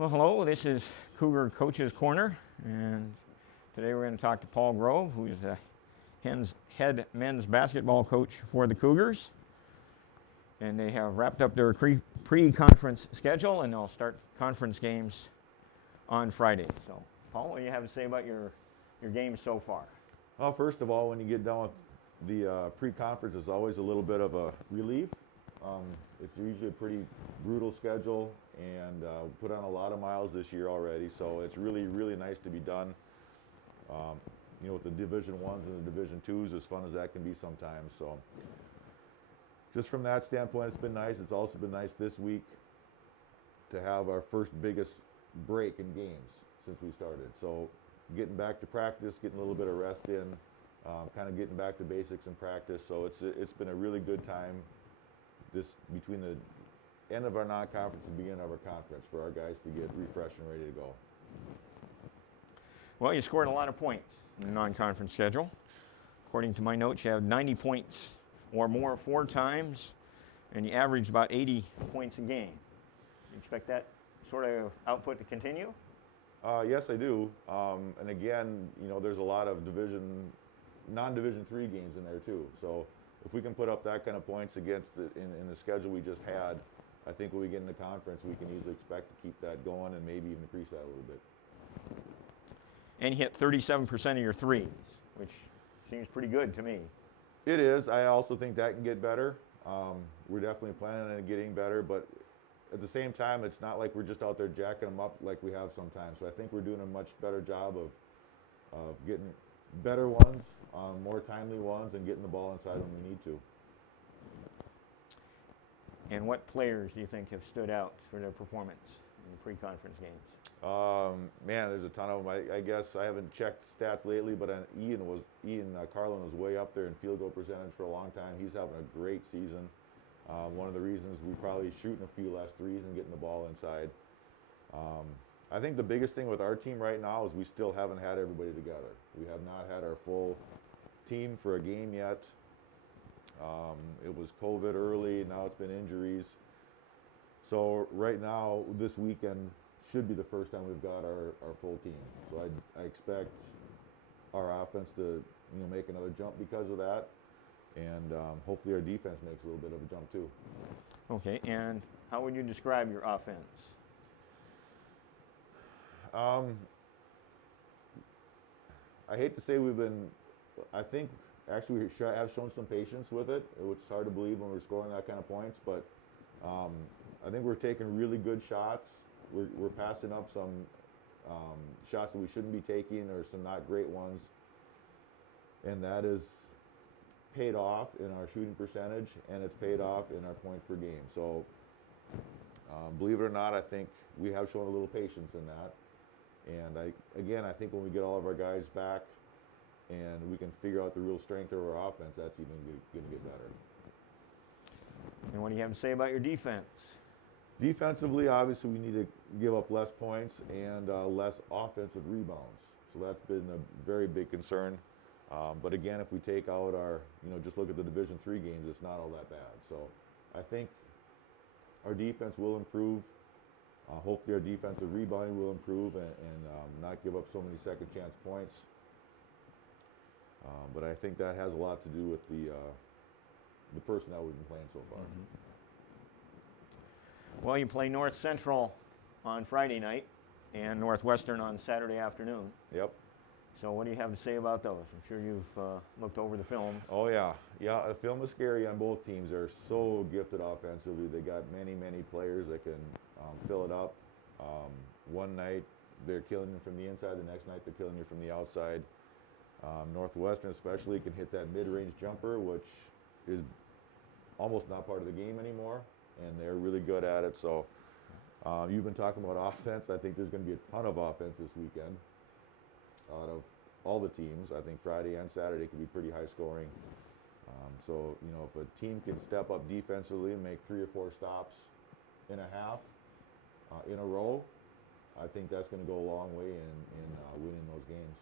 Well, hello, this is Cougar Coach's Corner, and today we're going to talk to Paul Grove, who is the head men's basketball coach for the Cougars. And they have wrapped up their pre-conference schedule, and they'll start conference games on Friday. So, Paul, what do you have to say about your games so far? Well, first of all, when you get done with the pre-conference, it's always a little bit of a relief. It's usually a pretty brutal schedule, and put on a lot of miles this year already, so it's really, really nice to be done. With the Division 1s and the Division 2s, as fun as that can be sometimes. So just from that standpoint, it's been nice. It's also been nice this week to have our first biggest break in games since we started. So getting back to practice, getting a little bit of rest in, kind of getting back to basics in practice. So it's been a really good time between the end of our non-conference and beginning of our conference for our guys to get refreshed and ready to go. Well, you scored a lot of points in the non-conference schedule. According to my notes, you have 90 points or more 4 times, and you averaged about 80 points a game. You expect that sort of output to continue? Yes, I do. And again, there's a lot of non-Division 3 games in there too. So if we can put up that kind of points against in the schedule we just had, I think when we get in the conference, we can easily expect to keep that going and maybe even increase that a little bit. And you hit 37% of your threes, which seems pretty good to me. It is. I also think that can get better. We're definitely planning on getting better, but at the same time, it's not like we're just out there jacking them up like we have sometimes. So I think we're doing a much better job of getting better ones, more timely ones, and getting the ball inside when we need to. And what players do you think have stood out for their performance in the pre-conference games? Man, there's a ton of them. I guess I haven't checked stats lately, but Ian Carlin was way up there in field goal percentage for a long time. He's having a great season. One of the reasons we're probably shooting a few less threes and getting the ball inside. I think the biggest thing with our team right now is we still haven't had everybody together. We have not had our full team for a game yet. It was COVID early, now it's been injuries. So right now, this weekend should be the first time we've got our full team. So I expect our offense to make another jump because of that. And hopefully our defense makes a little bit of a jump too. Okay, and how would you describe your offense? I hate to say I think actually we have shown some patience with it, which is hard to believe when we're scoring that kind of points, but I think we're taking really good shots. We're passing up some shots that we shouldn't be taking or some not great ones, and that is paid off in our shooting percentage, and it's paid off in our points per game. So believe it or not, I think we have shown a little patience in that. And I think when we get all of our guys back and we can figure out the real strength of our offense, that's even going to get better. And what do you have to say about your defense? Defensively, obviously, we need to give up less points and less offensive rebounds. So that's been a very big concern. But again, if we take out just look at the Division 3 games, it's not all that bad. So I think our defense will improve. Hopefully our defensive rebounding will improve and not give up so many second chance points. But I think that has a lot to do with the personnel we've been playing so far. Mm-hmm. Well, you play North Central on Friday night and Northwestern on Saturday afternoon. Yep. So what do you have to say about those? I'm sure you've looked over the film. Oh, yeah. Yeah, the film is scary on both teams. They're so gifted offensively. They got many, many players that can fill it up. One night, they're killing you from the inside. The next night, they're killing you from the outside. Northwestern especially can hit that mid-range jumper, which is almost not part of the game anymore, and they're really good at it. So you've been talking about offense. I think there's going to be a ton of offense this weekend out of all the teams. I think Friday and Saturday could be pretty high scoring. So if a team can step up defensively and make 3 or 4 stops in a half in a row, I think that's going to go a long way in winning those games.